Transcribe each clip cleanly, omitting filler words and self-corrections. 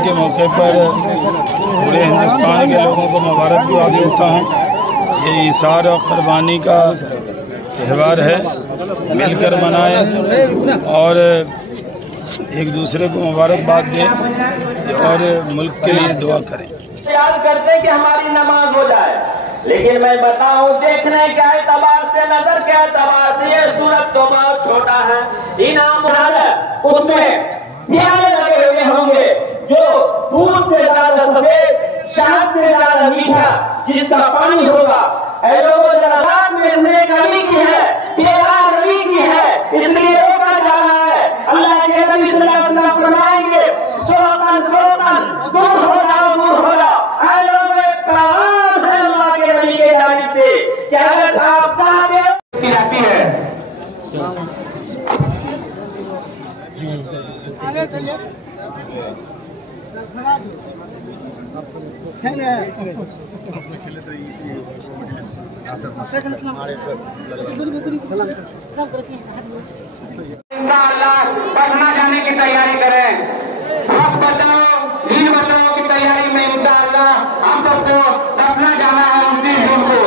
के मौके पर पूरे हिंदुस्तान के लोगों को मुबारकबाद देता हूँ। ये ईसार और क़ुरबानी का त्यौहार है, मिलकर मनाएं और एक दूसरे को मुबारकबाद दें और मुल्क के लिए दुआ करें। याद करते कि हमारी नमाज हो जाए, लेकिन मैं बताऊं देखने के एतबार से, नजर के एतबार से ये सूरत तो बहुत छोटा है। इनाम उसमें प्यारे लगे हुए होंगे जो दूध से ज्यादा सफेद, शहद से ज्यादा मीठा जिसका पानी होगा। लोगों जरा रात में इसने कमी की है, तेरा रवि की है, इसलिए रोका जा रहा है। अल्लाह के नबी सल्लल्लाहु अलैहि वसल्लम फरमाएंगे सोकन दूर हो जाओ, दूर हो जाओ। पैगाम है अल्लाह के नबी के जानिब से कि अगर आप चाहते की जाती है। पटना जाने की तैयारी करें, हक बचाओ वीर बचाओ की तैयारी में इंशाअल्लाह हम सबको पटना जाना है। उनकी जून को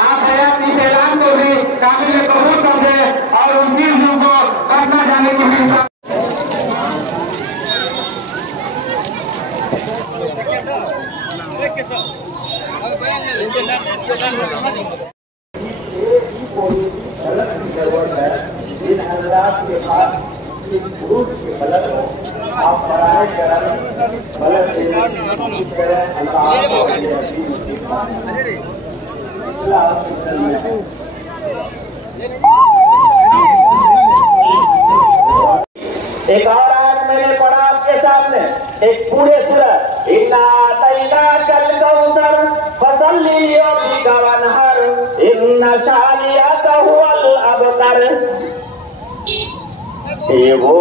आप हयात इस ऐलान को भी काबिल कबूल समझे और 29 जून को पटना जाने की भी इन हजरात के पास ग्रुप की मदद हो, आप पढ़ाई करें, मदद एक और आयत मैंने पढ़ा आपके सामने, एक पूरे सूरत इन्ना तैना कल कौसर फसल्ली लिरब्बिका वनहर इन्ना शानिअका हुवल अबतर। ये वो